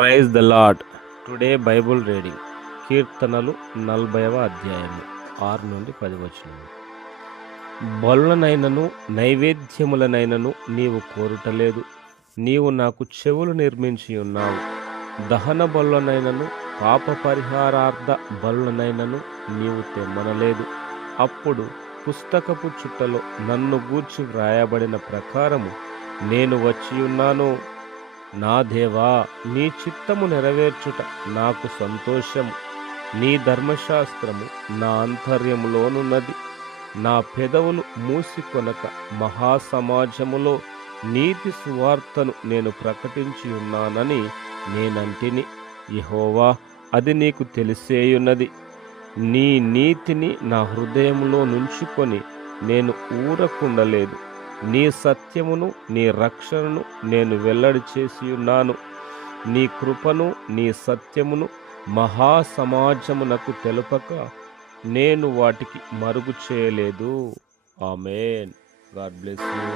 Praise the Lord. Today Bible reading కీర్తనలు 40వ అధ్యాయము 6 నుండి 10 వచనములు. బలులనైనను నైవేద్యములనైనను నీవు కోరుటలేదు, నీవు నాకు చెవులు నిర్మించి ఉన్నావు. దహన బలులనైనను పాప పరిహారార్థ బలులనైనను నీవు తెమ్మనలేదు. అప్పుడు పుస్తకపు చుట్టలో నన్ను గూర్చి వ్రాయబడిన ప్రకారము నేను వచ్చియున్నాను. నా దేవా, నీ చిత్తము నెరవేర్చుట నాకు సంతోషము. నీ ధర్మశాస్త్రము నా అంతర్యములోనున్నది. నా పెదవులు మూసికొనక మహాసమాజములో నీతి సువార్తను నేను ప్రకటించి ఉన్నానని నేనంటిని. యెహోవా, అది నీకు తెలిసేయున్నది. నీ నీతిని నా హృదయములో నుంచుకొని నేను ఊరకుండలేదు. నీ సత్యమును నీ రక్షణను నేను వెల్లడి చేసి ఉన్నాను. నీ కృపను నీ సత్యమును మహాసమాజమునకు తెలుపక నేను వాటికి మరుగు చేయలేదు. ఆమేన్. God bless you.